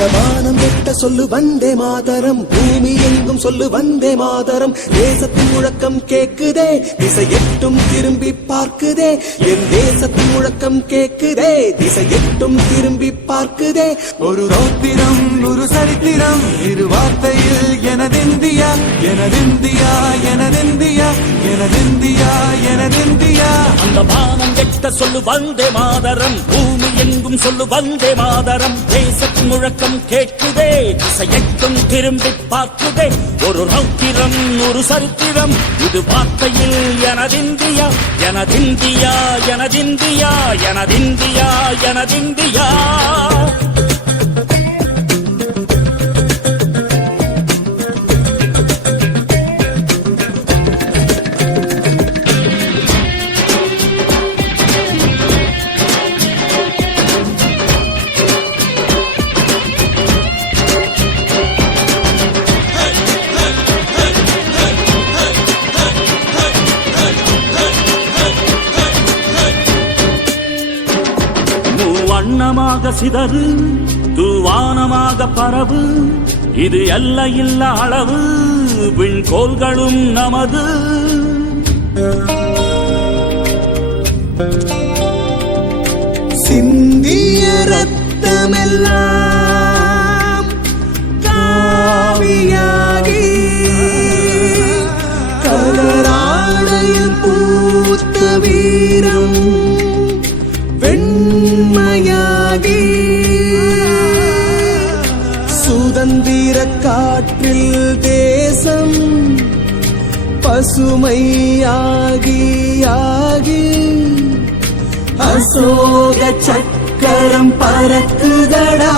அந்த வானம் வெட்ட சொல்லு வந்தே மாதரம், பூமி எங்கும் சொல்லு வந்தே மாதரம். தேசத்தின் முழக்கம் கேக்குதே, திசை எட்டும் திரும்பி பார்க்குதே. என் தேசத்தின் முழக்கம் கேக்குதே, திசை எட்டும் திரும்பி பார்க்குதே. ஒரு ரௌத்திரம் ஒரு சரித்திரம், இரு வார்த்தையில் எனதிந்தியா எனதிந்தியா எனதிந்தியா எனதிந்தியா எனதிந்தியா. அந்த வானம் வெட்ட சொல்லு வந்தே மாதரம், பூமி எங்கும் சொல்லு வந்தே மாதரம். தேசத்தின் முழக்கம் கேட்குதே, திசை எட்டும் திரும்பி பார்க்குதே. ஒரு ரௌத்திரம் ஒரு சரித்திரம், இது வார்த்தையில் எனதிந்தியா எனதிந்தியா எனதிந்தியா எனதிந்தியா எனதிந்தியா. வண்ணமாக சிதறு தூவானமாக பரவு, இது எல்லையில்ல அளவு, விண்கோள்களும் நமது. சிந்திய ரத்தமெல்லாம் காவியாகி, கலராடையில் பூத்த வீரம் வெண்மையாகி, சுதந்திர காற்றில் தேசம் பசுமையாகி ஆகி, அசோக சக்கரம் பறக்குதடா